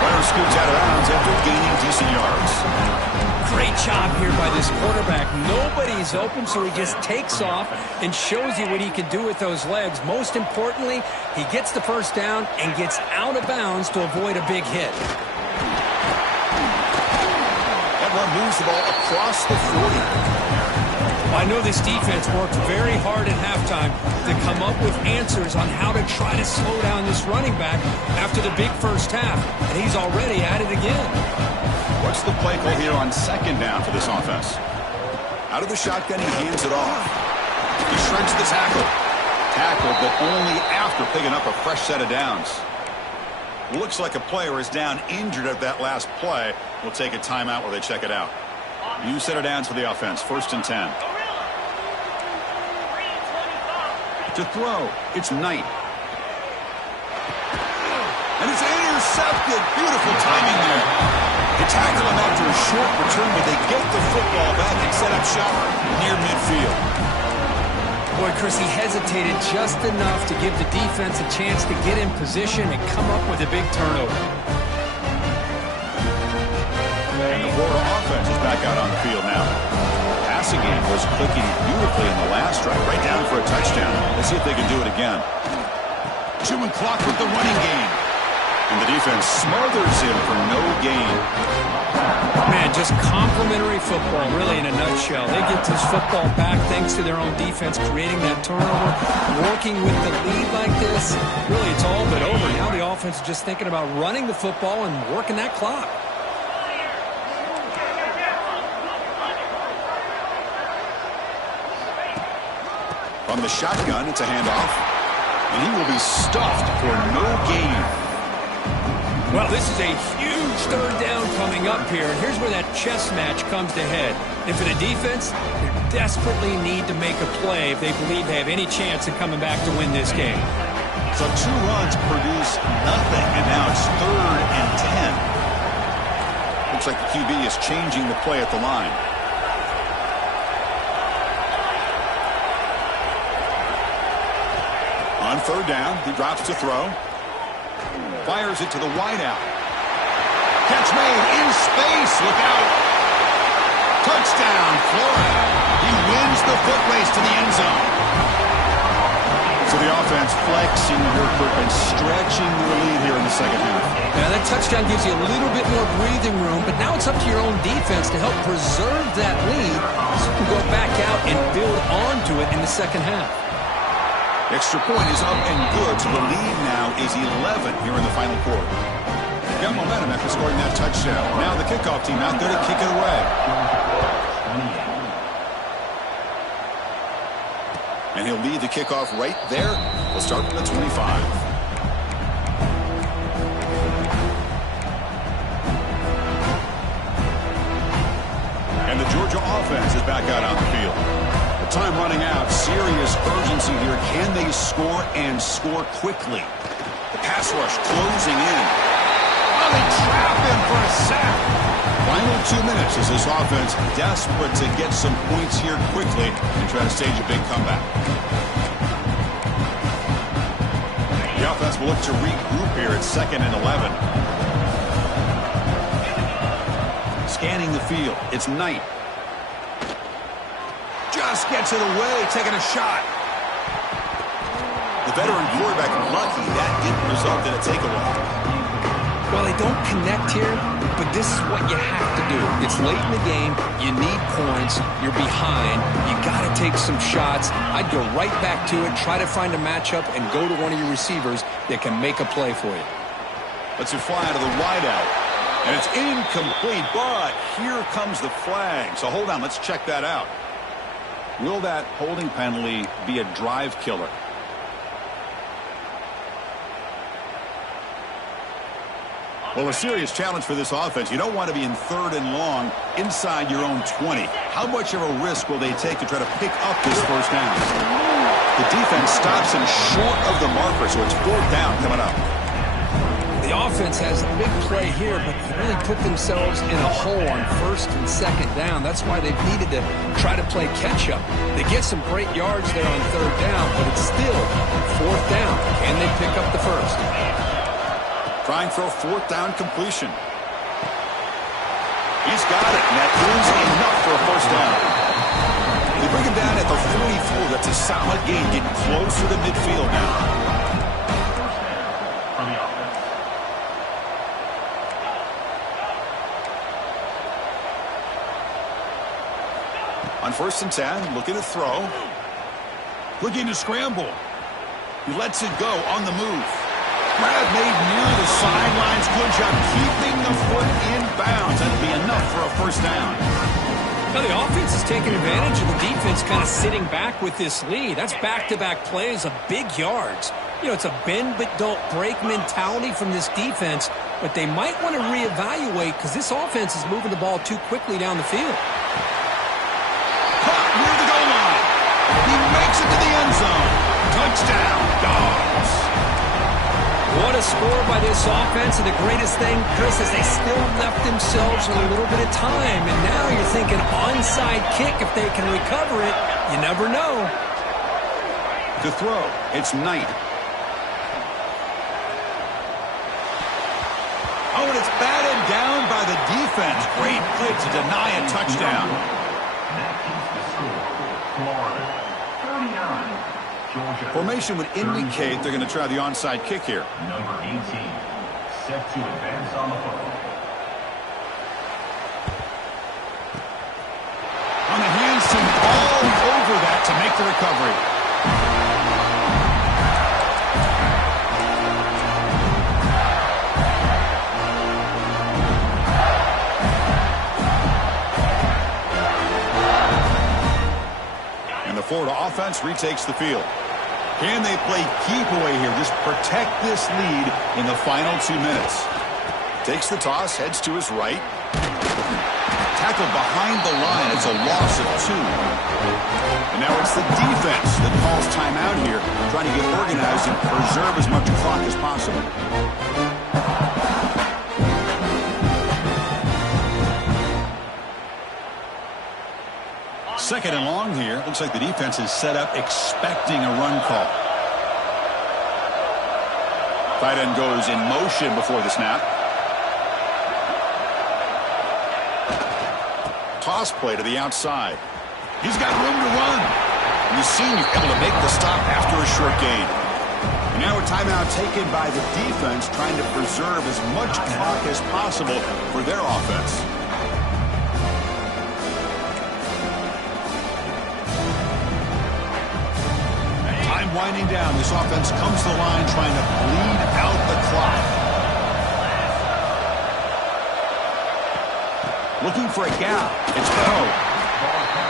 Runner scoots out of bounds after gaining decent yards. Great job here by this quarterback. Nobody's open, so he just takes off and shows you what he can do with those legs. Most importantly, he gets the first down and gets out of bounds to avoid a big hit. Moves the ball across the 40. I know this defense worked very hard at halftime to come up with answers on how to try to slow down this running back after the big first half, and he's already at it again. What's the play call here on second down for this offense? Out of the shotgun, he hands it off. He shreds the tackle. Tackled, but only after picking up a fresh set of downs. Looks like a player is down injured at that last play. We'll take a timeout while they check it out. New set of downs for the offense. 1st and 10. To throw, it's Knight. And it's intercepted. Beautiful timing there. They tackle him after a short return, but they get the football back and set up shop near midfield. Boy, Chris, he hesitated just enough to give the defense a chance to get in position and come up with a big turnover. And the Florida offense is back out on the field now. Passing game was clicking beautifully in the last drive, right down for a touchdown. Let's see if they can do it again. Chewing clock with the running game. And the defense smothers him for no gain. Man, just complimentary football, really, in a nutshell. They get this football back thanks to their own defense, creating that turnover, working with the lead like this. Really, it's all but over. Now the offense is just thinking about running the football and working that clock. From the shotgun, it's a handoff. And he will be stuffed for no gain. Well, this is a huge third down coming up here. Here's where that chess match comes to head. And for the defense, they desperately need to make a play if they believe they have any chance of coming back to win this game. So 2 runs produce nothing, and now it's 3rd and 10. Looks like the QB is changing the play at the line. On 3rd down, he drops to throw. Fires it to the wideout. Catch made in space. Look out. Touchdown, Florida. He wins the foot race to the end zone. So the offense flexing here and stretching their lead here in the second half. Yeah, that touchdown gives you a little bit more breathing room, but now it's up to your own defense to help preserve that lead so you can go back out and build onto it in the second half. Extra point is up and good, so the lead now is 11 here in the final quarter. Got momentum after scoring that touchdown. Now the kickoff team out there to kick it away. And he'll lead the kickoff right there. We'll start from the 25. And the Georgia offense is back out on the field. The time running out. Serious urgency here. Can they score and score quickly? The pass rush closing in. Oh, they trap him for a sack. Final 2 minutes as this offense desperate to get some points here quickly and try to stage a big comeback. The offense will look to regroup here at 2nd and 11. Scanning the field. It's Knight. Just gets it away, taking a shot. The veteran quarterback lucky that didn't result in a takeaway. Well, they don't connect here, but this is what you have to do. It's late in the game. You need points. You're behind. You got to take some shots. I'd go right back to it, try to find a matchup, and go to one of your receivers that can make a play for you. Let's fly to the wideout. And it's incomplete, but here comes the flag. So hold on, let's check that out. Will that holding penalty be a drive killer? Well, a serious challenge for this offense. You don't want to be in 3rd and long inside your own 20. How much of a risk will they take to try to pick up this first down? The defense stops him short of the marker, so it's 4th down coming up. The offense has a big play here, but they really put themselves in a hole on 1st and 2nd down. That's why they've needed to try to play catch-up. They get some great yards there on 3rd down, but it's still 4th down. Can they pick up the first? Trying for a 4th down completion. He's got it, and that is enough for a first down. They bring him down at the 44. That's a solid gain, getting closer to midfield now. On 1st and 10, looking to throw. Looking to scramble. He lets it go on the move. Grab made near the sidelines. Good job keeping the foot in bounds. That'll be enough for a first down. Now the offense is taking advantage of the defense kind of sitting back with this lead. That's back-to-back plays of big yards. You know, it's a bend but don't break mentality from this defense, but they might want to reevaluate because this offense is moving the ball too quickly down the field. Caught near the goal line. He makes it to the end zone. Touchdown, Dogs. What a score by this offense, and the greatest thing, Chris, is they still left themselves a little bit of time, and now you're thinking onside kick if they can recover it. You never know. To throw, it's Knight. Oh, and it's batted down by the defense. Great play to deny a touchdown. Formation would indicate they're going to try the onside kick here. Number 18, set to advance on the football. On the hands team all over that to make the recovery. And the Florida offense retakes the field. Can they play keep away here? Just protect this lead in the final 2 minutes. Takes the toss, heads to his right. Tackled behind the line. It's a loss of 2. And now it's the defense that calls timeout here, trying to get organized and preserve as much clock as possible. Second and long here. Looks like the defense is set up expecting a run call. Tight end goes in motion before the snap. Toss play to the outside. He's got room to run. And the senior able to make the stop after a short gain. And now a timeout taken by the defense, trying to preserve as much clock as possible for their offense. Winding down, this offense comes to the line trying to bleed out the clock. Looking for a gap. It's Poe.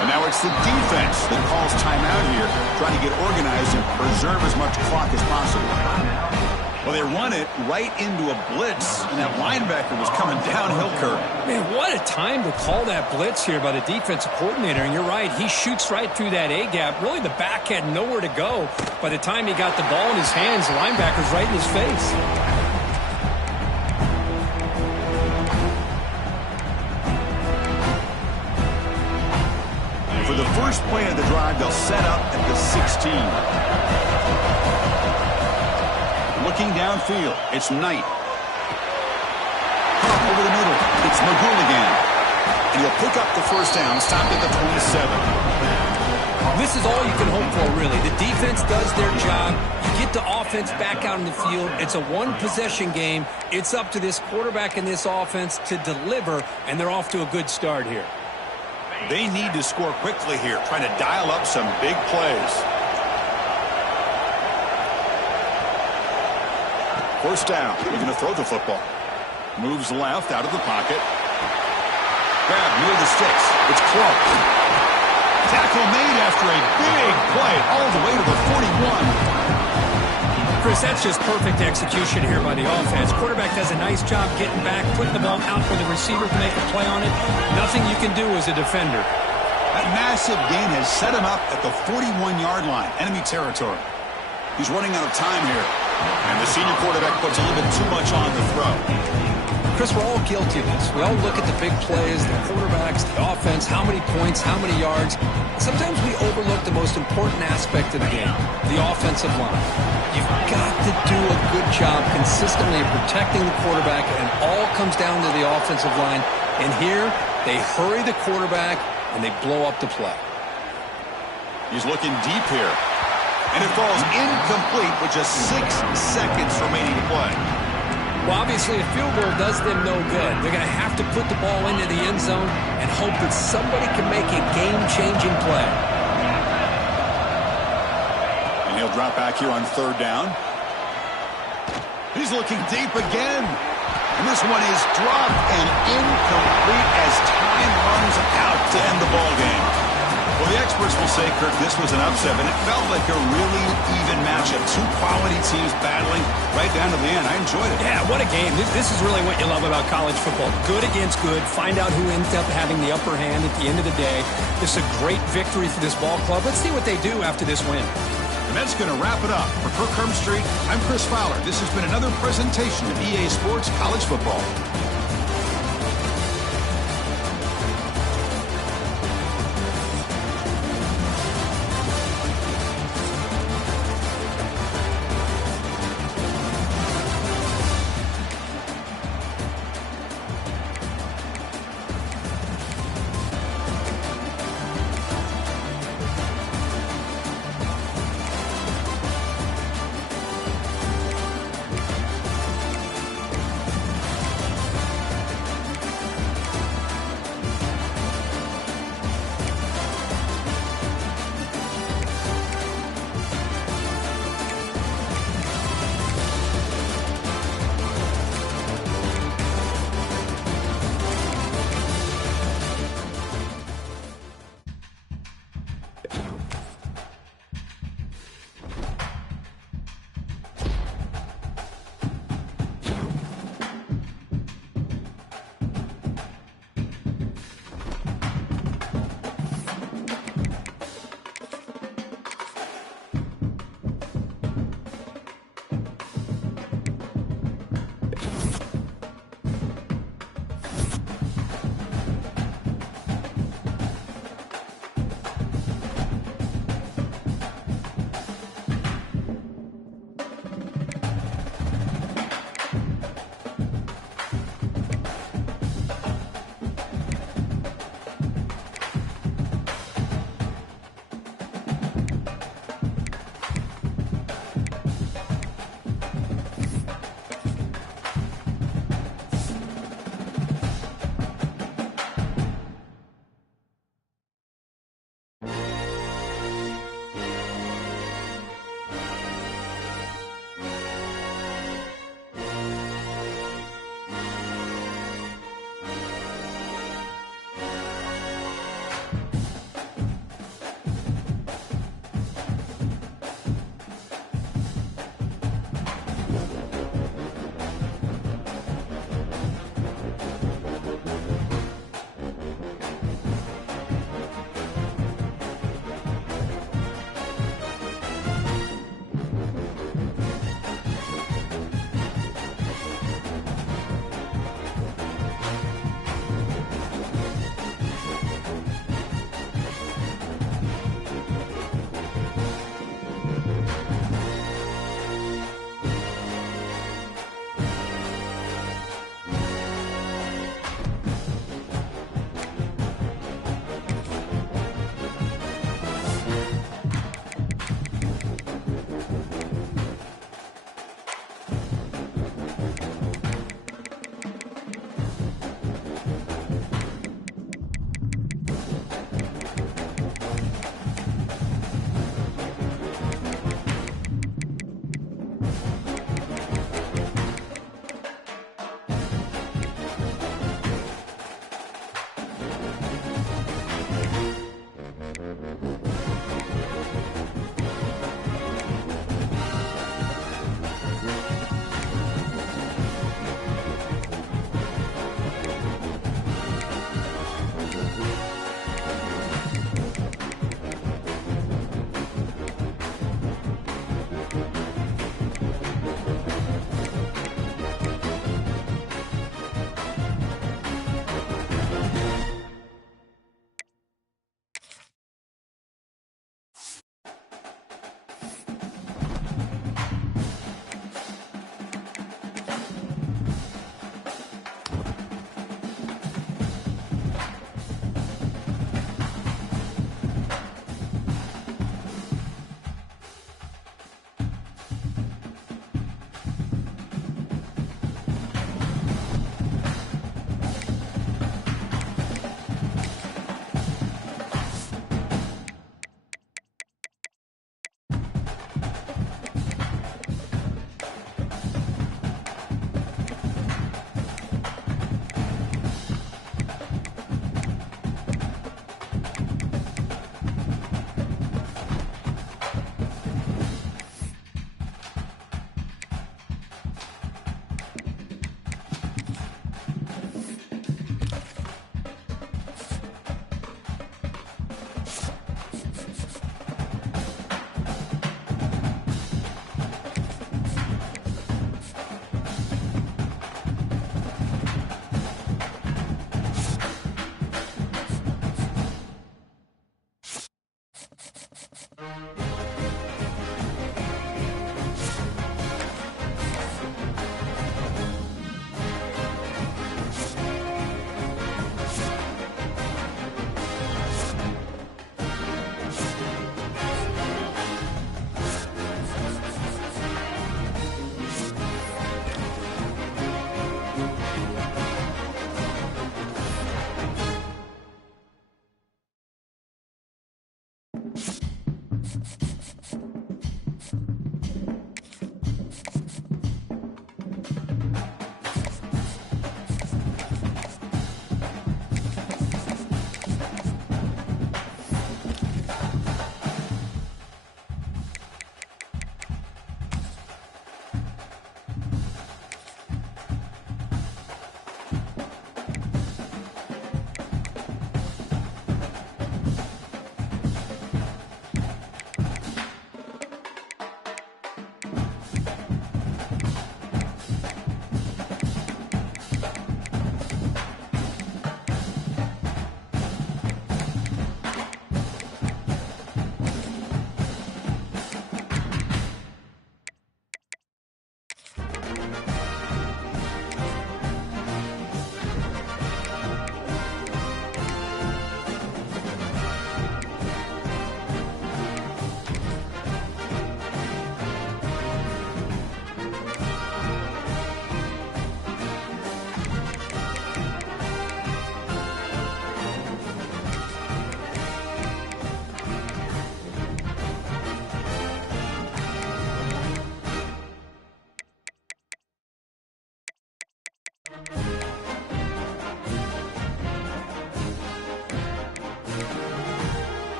And now it's the defense that calls timeout here, trying to get organized and preserve as much clock as possible. Well, they run it right into a blitz, and that linebacker was coming downhill curve. Man, what a time to call that blitz here by the defensive coordinator. And you're right, he shoots right through that A-gap. Really, the back had nowhere to go. By the time he got the ball in his hands, the linebacker's right in his face. For the first play of the drive, they'll set up at the 16. Looking downfield, it's Knight. Over the middle, it's McGool again. And he'll pick up the first down, stopped at the 27. This is all you can hope for, really. The defense does their job. You get the offense back out in the field. It's a one-possession game. It's up to this quarterback and this offense to deliver, and they're off to a good start here. They need to score quickly here, trying to dial up some big plays. First down. He's going to throw the football. Moves left out of the pocket. Grab near the sticks. It's Clark. Tackle made after a big play all the way to the 41. Chris, that's just perfect execution here by the offense. Quarterback does a nice job getting back, putting the ball out for the receiver to make a play on it. Nothing you can do as a defender. That massive gain has set him up at the 41-yard line, enemy territory. He's running out of time here. And the senior quarterback puts a little bit too much on the throw. Chris, we're all guilty of this. We all look at the big plays, the quarterbacks, the offense, how many points, how many yards. Sometimes we overlook the most important aspect of the game, the offensive line. You've got to do a good job consistently of protecting the quarterback, and all comes down to the offensive line. And here, they hurry the quarterback, and they blow up the play. He's looking deep here. And it falls incomplete with just 6 seconds remaining to play. Well, obviously, a field goal does them no good. They're going to have to put the ball into the end zone and hope that somebody can make a game-changing play. And he'll drop back here on third down. He's looking deep again. And this one is dropped and incomplete as time runs out to end the ball game. Well, the experts will say, Kirk, this was an upset, and it felt like a really even matchup. Two quality teams battling right down to the end. I enjoyed it. Yeah, what a game. This is really what you love about college football. Good against good. Find out who ends up having the upper hand at the end of the day. This is a great victory for this ball club. Let's see what they do after this win. And that's going to wrap it up. For Kirk Street, I'm Chris Fowler. This has been another presentation of EA Sports College Football.